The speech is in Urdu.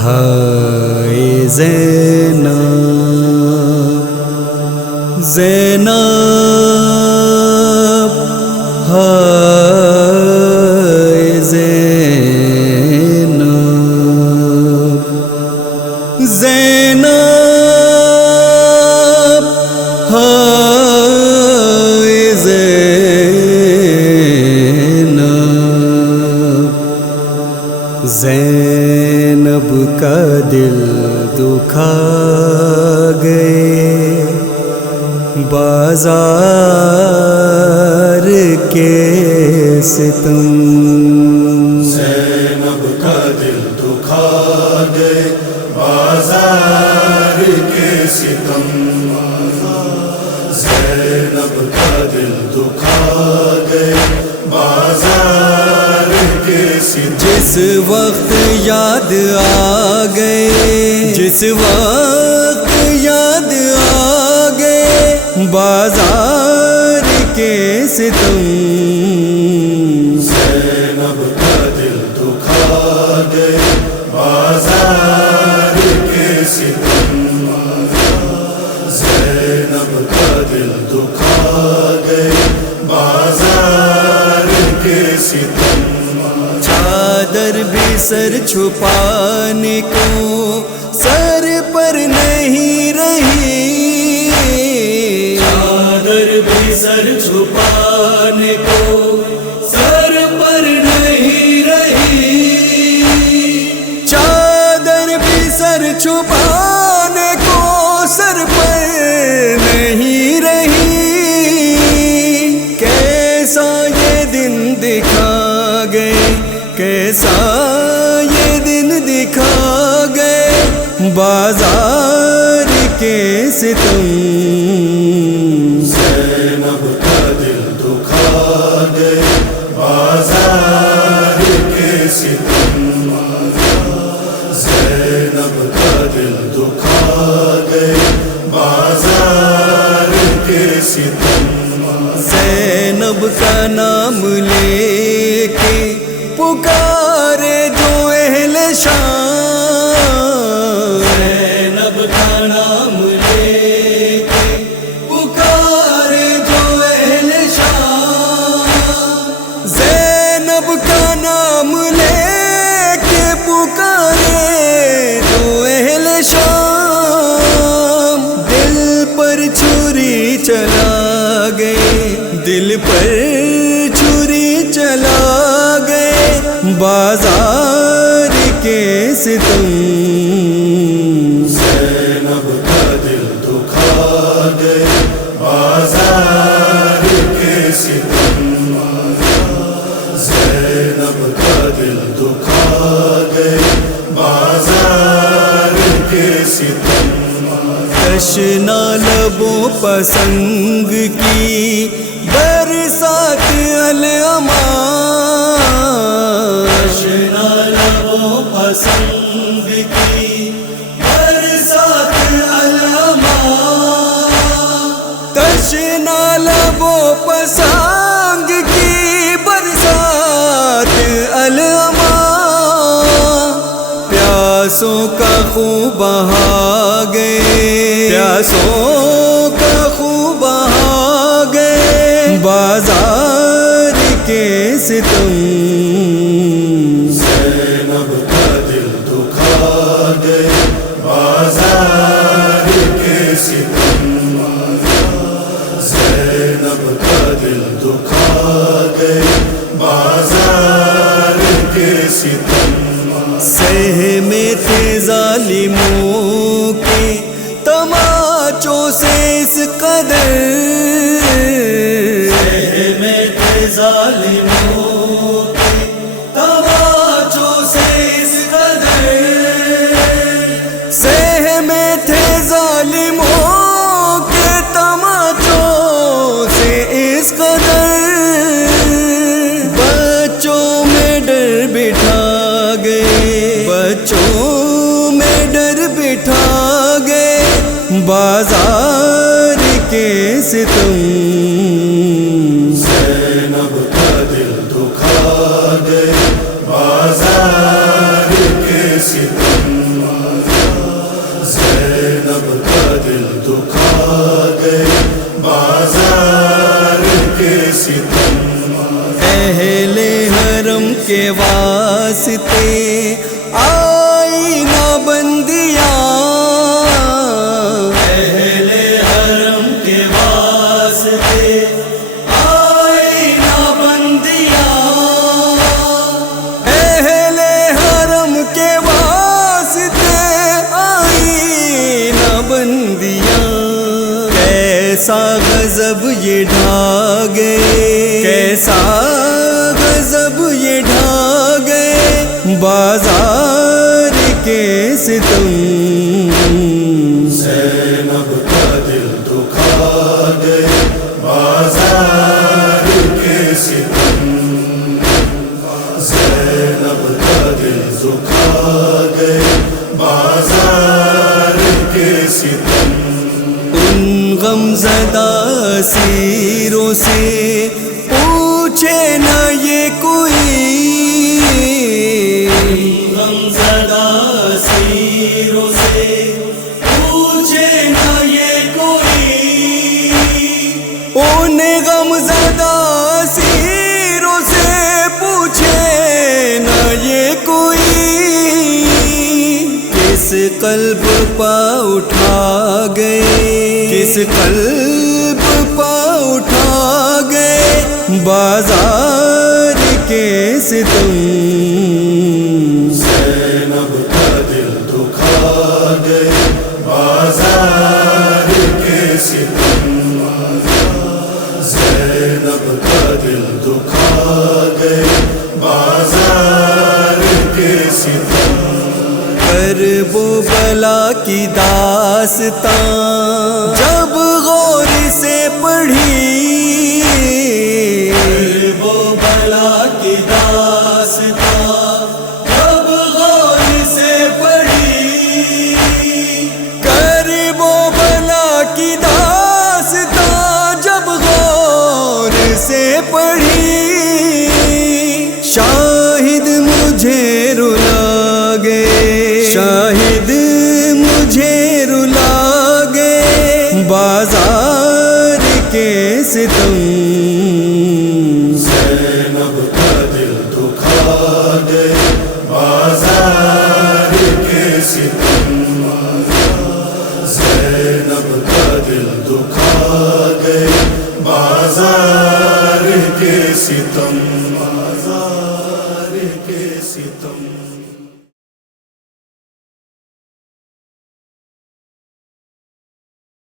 ہائے زینب زینب ہائے زینب زینب ہائے زینب زینب کا دل دکھا گئے بازار کے ستم، زینب کا دل دکھا گئے بازار کے ستم، زینب کا دل دکھا گئے بازار کے ستم۔ جس وقت یاد آ گئے، جس وقت یاد آ گئے بازار کے ستم، زینب کا دل دکھا گئے بازار کے ستم، زینب کا دل دکھا گئے بازار کے ستم۔ چادر بھی سر چھپانے کو سر پر نہیں رہی، چادر بھی سر چھپانے کو سر پر نہیں رہی، چادر بھی سر چھپانے کو سر پر نہیں رہی، کیسا یہ دن دکھا گئے، کیسا یہ دن دکھا گئے بازار کے ستم، زینب کا دل دکھا گئے بازار کے ستم، زینب کا دل دکھا گئے بازار کے ستم۔ زینب کا نام لے کے پکارے جو اہل شام، زینب کا نام لے کے پکارے جو اہل شام، زینب کا نام لے کے پکارے جو اہل شام، دل پر چھری چلا گئے، دل پر چھری چلا گئے بازار کے ستم، زینب کا دل دکھا گئے بازار کے ستم، زینب کا دل دکھا گئے بازار کے ستم۔ تشنا لبوں پسنگ کی برسات الامان، تشنا لبوں پسنگ کی برسات الامان، تشنا لبوں پسنگ کی برسات الامان، پیاسوں کا خون بہا گئے، پیاسوں کا خون بہا گئے بازار کے ستم، زینب کا دل دکھا گئے بازار کے ستم، زینب کا دل دکھا گئے بازار کے ستم۔ سہمے تھے ظالموں کے تماچوں سے اس قدر، سہمے تھے ظالموں کے تماچوں سے اس قدر، سہمے تھے ظالموں کے تماچوں سے اس قدر، بچوں میں ڈر بٹھا گئے، بچوں میں ڈر بٹھا گئے بازار کے ستم، زینب کا دل دکھا گئے بازار ستم زینب کا دل دکھا گئے بازار کے ستم اہل حرم کے واسطے آئی نہ بندیاں اہل حرم کے واسطے آئی نہ بندیاں اہل حرم کے واسطے آئی نہ بندیاں کیسا غضب یہ ڈھا گئے کیسا غضب یہ ڈھا گئے بازار کے ستم زینب کا دل دکھا گئے بازار کے ستم زینب کا دل دکھا گئے بازار کے ستم ان غمزدہ اسیروں سے پوچھے نہ یہ کوئی غمزدہ اسیروں سے پوچھے نہ یہ کوئی ان غمزدہ اسیروں سے پوچھے نہ یہ کوئی کس قلب پا اٹھا گئے کس قلب پا اٹھا گئے بازار کے ستم زینب کا دل دکھا گئے بازار کے ستم زینب کا دل دکھا گئے بازار کے ستم کرب و بلا کی داستاں جب غور سے پڑھی کرب و بلا کی داستاں جب غور سے پڑھی کرب و بلا کی داستاں جب غور سے پڑھی شاہد مجھے رلا گئے شاہد مجھے رلا گئے بازار کے ستم زینب کا دل دکھا گئے بازار کے ستم زینب کا دل دکھا گئے بازار کے ستم بازار کے ستم